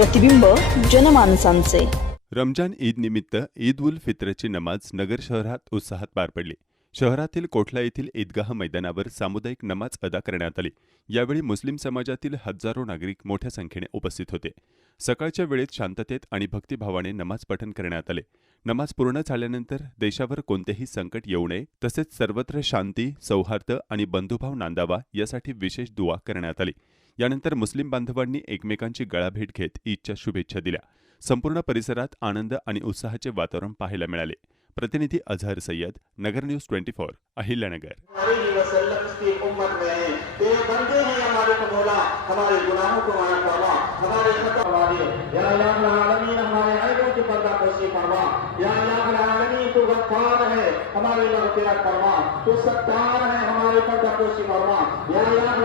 प्रतिबिंब जनमानसांचे। रमजान ईद निमित्त ईद उल फित्रची नमाज नगर शहरात उत्साहात पार पडली। शहरातील कोठला येथील ईदगाह मैदानावर सामुदायिक नमाज अदा करण्यात आली। यावेळी मुस्लिम समाजातील हजारो नागरिक मोठ्या संख्येने उपस्थित होते। सकाळच्या वेळेत शांततेत आणि भक्तिभावाने नमाज पठण करण्यात आले। नमाज पूर्ण झाल्यानंतर देशावर कोणतेही संकट येऊ नये तसेच सर्वत्र शांती, सौहार्द आणि बंधुभाव नांदावा यासाठी विशेष दुआ करण्यात आली। यानंतर मुस्लिम बांधवांनी एकमेकांची गळाभेट घेत ईदच्या शुभेच्छा दिल्या। संपूर्ण परिसरात आनंद आणि उत्साहाचे वातावरण पाहायला मिळाले। प्रतिनिधी अजहर सय्यद, नगर न्यूज 24, अहिल्यानगर। हमारे मग़फ़िरत फरमा, तू सत्तार है हमारे पर्दापोशी फरमा। या इलाही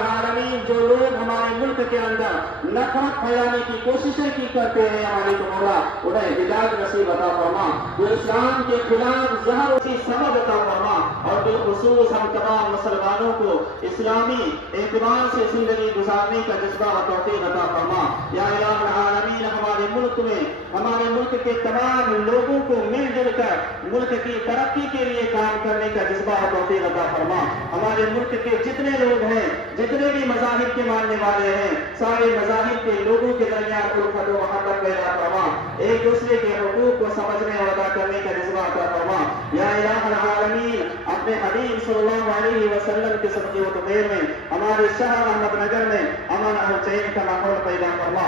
आलमीन, जो लोग हमारे मुल्क के अंदर नफरत फैलाने की कोशिशें की करते हैं हमारे मौला, उन्हें हिदायत नसीब अता फरमा। जो इस्लाम के खिलाफ जहर उसी समझ अता फरमा और बिलखुसूस हम तमाम मुसलमानों को इस्लामी एतबार से जिंदगी गुजारने का जज्बा व तौफीक अता फरमा। या इलाही आलमीन, हमारे मुल्क के तमाम लोगों को मिलजुल कर मुल्क की तरक्की के लिए काम करने का जज्बा और तौफीक अता फरमा। हमारे मुल्क के जितने लोग हैं, जितने भी मज़ाहिब के मानने वाले हैं, सारे मज़ाहिब के लोगों के दरमियान उल्फत व मोहब्बत पैदा फरमा। एक दूसरे के हुकूक को समझने और अदा करने का जज्बा अता फरमा। या इलाही आलमीन, अपने हबीब सल्लल्लाहु अलैहि वसल्लम के सदक़े व तौहीद में हमारे शहर अहमदनगर में अमन और चैन का माहौल पैदा फरमा।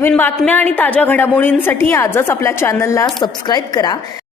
नवीन बातम्या आणि ताज्या घडामोडींसाठी आजच आपल्या चॅनलला सबस्क्राइब करा।